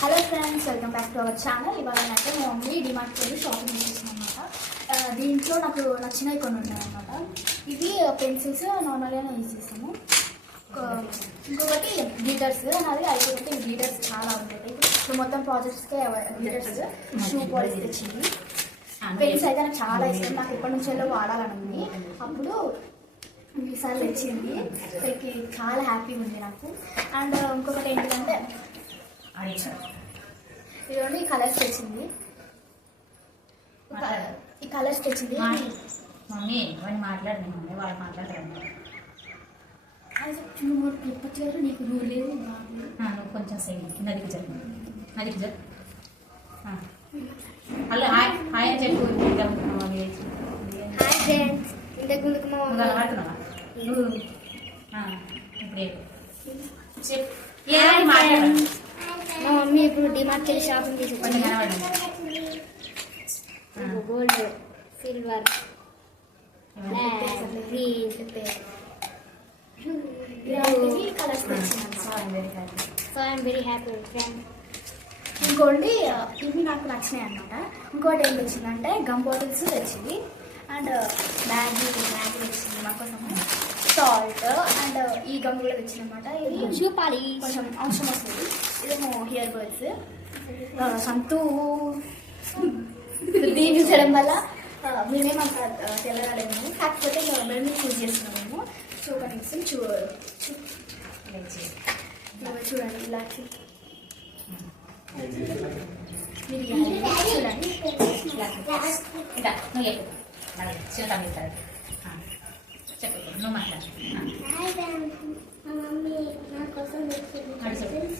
Hello friends welcome back to our channel ఇవాళ అయితే మా మమ్మీ డిమార్ట్కి వెళ్ళి షాపింగ్ చేసేసాను అనమాట దీంట్లో నాకు నచ్చినవి కొన్ని ఉన్నాయన్నమాట. ఇవి పెన్సిల్స్ నార్మల్గానే యూజ్ చేసాము ఇంకొకటి గ్లీటర్స్ నాది అయిపోతే గ్లీటర్స్ చాలా ఉంటాయి. ఇప్పుడు మొత్తం ప్రాజెక్ట్స్కే గ్లీటర్స్ షూ పాలిస్ తెచ్చింది. పెన్స్ అయితే నాకు చాలా ఇష్టం. నాకు ఎప్పటి నుంచో వాడాలని అప్పుడు ఈసారి తెచ్చింది. చాలా హ్యాపీగా ఉంది నాకు. అండ్ ఇంకొకటి ఏంటంటే ఇదిగోండి ఈ కలర్స్ తెచ్చింది. ఈ కలర్స్ తెచ్చింది. మమ్మీ వాడిని మాట్లాడు మమ్మీ వాడు మాట్లాడరు. నువ్వు చెప్పట్లేదు నీకు నువ్వు లేదు. నువ్వు కొంచెం సైడ్ నదికి చెప్పు నదికి చెప్పు హలో హాయ్ హాయ్ అని చెప్పు హాయ్ ఫ్రెండ్స్ ఇంతకు ముందుకు మా నువ్వు కనబడుతున్నావా ఆ, ఇప్పుడు. చెప్పు. మాట్లాడు మా మమ్మీ ఇప్పుడు డిమార్ట్కి వెళ్ళి shopping కనబడండి gold silver so I'm very happy friend ఇంకోటి ఇవి నాకు నచ్చినాయి అనమాట ఇంకోటి ఏం తెచ్చిందంటే గమ్ బాటిల్స్ తెచ్చింది. అండ్ మ్యాగీ మ్యాగీ తెచ్చింది మా కోసం. సాల్ట్ అండ్ ఈ గమ్ కూడా తెచ్చింది అనమాట కొంచెం అవసరం వస్తుంది. హియర్ బర్డ్స్ సంతూ దీన్ని చేయడం వల్ల మేమేం అంత ఆ, తెల్లగలేము కాకపోతే ఇంకా మేము చూస్ చేస్తున్నాము మేము. సో ఒక నిమిషం చూ- చూడండి ఇలా చూ- ఇలా చూడండి ఇంకా నువ్వు చెప్పు చెప్పు నువ్వు మాట్లాడు.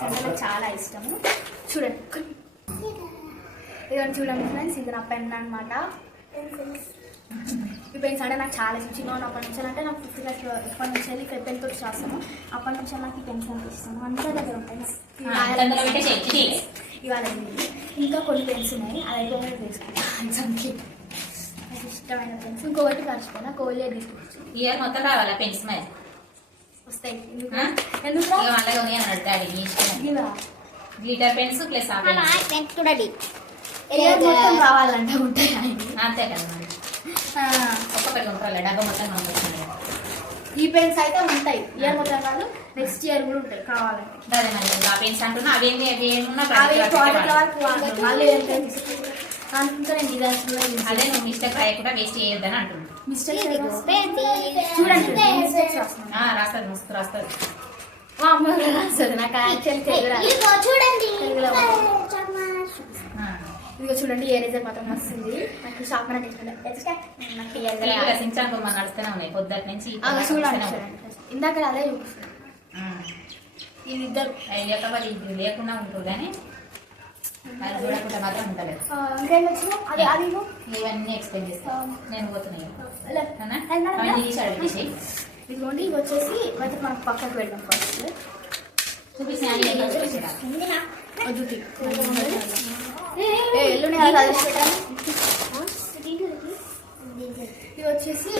పెన్స్ అంటే నాకు చాలా ఇష్టము చూడండి. ఇదిగోండి చూడండి ఫ్రెండ్స్ ఇది నా పెన్ అనమాట ఈ పెన్స్ అంటే నాకు చాలా ఇష్టం. చిన్న ఉన్నప్పటి నుంచి అంటే నాకు ఫిఫ్త్ క్లాస్ ఎప్పటి నుంచి వెళ్ళి పెన్ తోటి రాస్తాను అప్పటి నుంచి నాకు ఈ పెన్స్ అంటే ఇష్టం. అందరి దగ్గర ఎక్కి ఇవాళ. ఇంకా కొన్ని పెన్స్ ఉన్నాయి. అది అయిపోయిన తీసుకుంటాను ఎగ్జామ్కి నాకు ఇష్టమైన పెన్స్. ఇంకొకటి మర్చిపోయినా. కోలియా తీసుకొచ్చు? ఇయర్ మొత్తం రావాలా పెన్స్ మరి? వస్తాయి ఎందుకు ఆ? ఎందుకు ఇక మళ్ళీ ఉంది అన్నాడు డాడీ నీ ఇష్టం. ఇవా గ్లిటర్ పెన్స్ ప్లస్ ఆ పెన్స్ చూడండి మొత్తం రావాలంటే ఉంటాయి. అంతే కదా మరి. ఆ, ఒక్కొక్కటి కొనుక్కోవాలి డబ్బా మొత్తం కొనుక్కోవాలి ఈ పెన్స్ అయితే ఉంటాయి. ఇయర్ మొత్తం కాదు నెక్స్ట్ ఇయర్ కూడా ఉంటాయి కావాలంటే. అదే మరి ఆ పెన్స్ అంటున్నా అవేంటి అవి ఏమున్నా use అదే నువ్వు మిస్టేక్ రాయకుండా వేస్ట్ చేయొద్దని. చూడండి మస్తు కూడా రాస్తుంది నాకు. ఇదిగో చూడండి. తెలుగులో ఆ. ఇదిగో చూడండి ఏరేజర్ మాత్రం వస్తుంది. నాకు షాప్ నడుస్తూనే ఉన్నాయి. పొద్దుటి నుంచి చూడండి. ఇందాక అదే. ఇది ఇద్దరు అవి లేకపోతే ఇది లేకుండా ఉంటుంది కానీ అది చూడకుండా మాత్రం ఉండలేదు ఆ, ఇంకేం వచ్చినా అది అది ఇవ్వు. ఇవన్నీ ఎక్స్ప్లెయిన్ చేస్తాను నేను అవన్నీ తీసి. ఇదిగోండి వచ్చేసి మనం పక్కకు పెడదాం ఫస్ట్ ఇది వచ్చేసి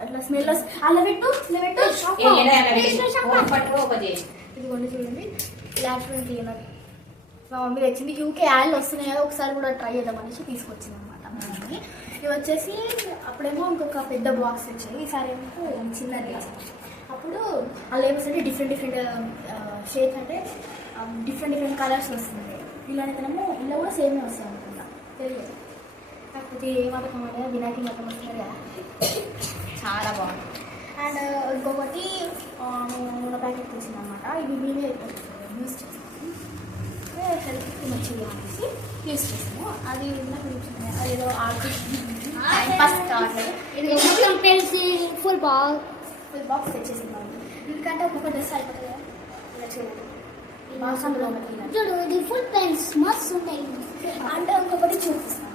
ఇట్లా స్మెల్ అలా పెట్టు ఇలా పెట్టు పట్టుకో. ఇదిగోండి చూడండి. లాట్రిన్ క్లీనర్ మా మమ్మీ తెచ్చింది యూకే యాడ్లు వస్తున్నాయి? కదా ఒకసారి కూడా ట్రై చేద్దాం అనేసి తీసుకొచ్చింది అనమాట ఇది వచ్చేసి అప్పుడేమో ఇంకొక పెద్ద బాక్స్ వచ్చాయి ఈసారి ఏమో చిన్నది వచ్చింది అప్పుడు అలా ఏమొస్తుంది డిఫరెంట్ డిఫరెంట్ షేప్ అంటే డిఫరెంట్ డిఫరెంట్ కలర్స్ వస్తుంది ఇలానైతేనేమో ఇలా కూడా సేమే వస్తాయి అనుకుంటా. తెలియదు. కాకపోతే ఏ మతకం అంటే వినాయక మతం వస్తుంది కదా. చాలా బాగుంది. అండ్ ఇంకొకటి నేను నూనె తెచ్చింది అనమాట ఇవి మేమే యూస్ చేస్తాము హెల్త్కి మంచిది అనేసి యూస్ చేస్తాము. అది ఏదో pencil full ball full box తెచ్చేసింది ఎందుకంటే ఒక్కొక్క డ్రెస్ అయిపోతుంది ఇలా చూడండి. బాక్స్. చూడు ఇది ఫుల్ పెన్స్ మస్తు ఉంటాయి. అంటే ఇంకొకటి చూపిస్తాను.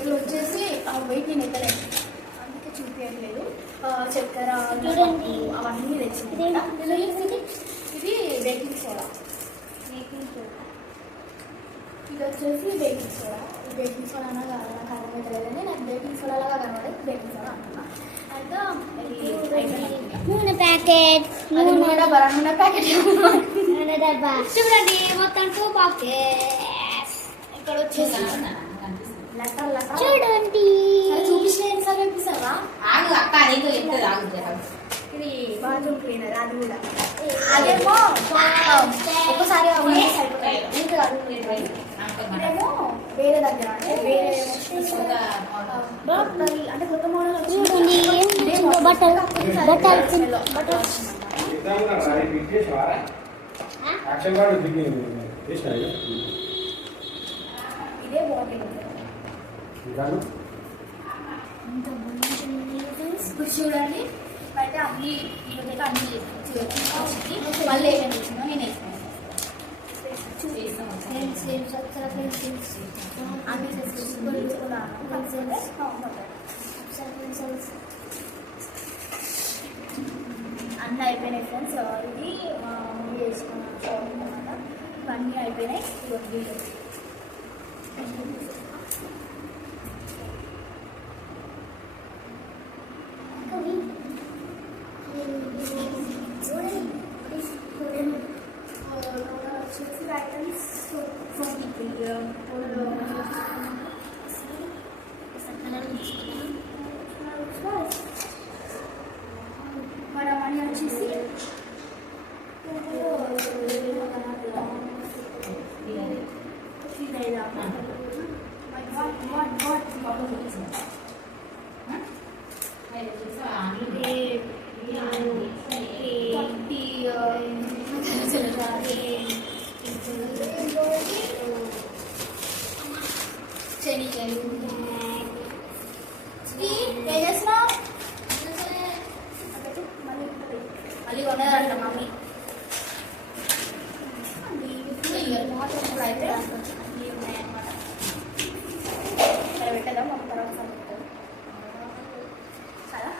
ఇది వచ్చేసి ఆ వెయిట్ నేను ఎక్కలేదు చక్కెర చూడండి. అవన్నీ తెచ్చినాయి ఇదేంటి? ఇది బేకింగ్ సోడా. ఇది వచ్చేసి బేకింగ్ సోడా. ఈ బేకింగ్ సోడా అన్నా కాదు? నాకు బేకింగ్ సోడా లాగా కనబడేది. బేకింగ్ సోడా అంటున్నా. నూనె ప్యాకెట్. నూనె బరానున్న ప్యాకెట్. నూనె డబ్బా చూడండి మొత్తం టూ బాక్సెస్ ఇక్కడ వచ్చేసి చూడండి. చూపించిన ఎన్నిసార్లు చూపిస్తావా? అది కూడా అదేమో ఒకసారి అవేర్నెస్ వేరే దగ్గర అంటే వేరే అంటే కొత్త మోడల్ వచ్చింది ఏం బట్టలు బట్టలు బట్టలు ఇదే బాటిల్ చూడండి అయితే అన్ని ఇవైతే అన్ని చేసి మళ్ళీ ఏమేమి వచ్చిందో నేను వేసుకున్నాను అన్నీ అయిపోయినాయి ఫ్రెండ్స్ ఇది మా మమ్మీ చేసుకున్న ఇవన్నీ అయిపోయినాయి ఇవన్నీ వచ్చేసి ఐటమ్స్ ట్వంటీ మన మనీ వచ్చేసి శనికాయలు ఏం చేస్తున్నావు మళ్ళీ మళ్ళీ మమ్మీ అయితే ఉన్నాయన్నమాట ఇక్కడ పెట్టేద్దాం ఒక తర్వాత కదా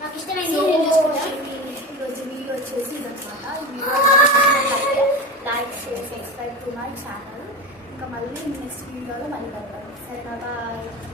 నాకు ఇష్టమైన ఈరోజు వీడియో వచ్చేసి ఇదన్నమాట like share subscribe to my channel ఇంకా మళ్ళీ నెక్స్ట్ వీడియోలో మళ్ళీ కలుగుతాను Bye-bye.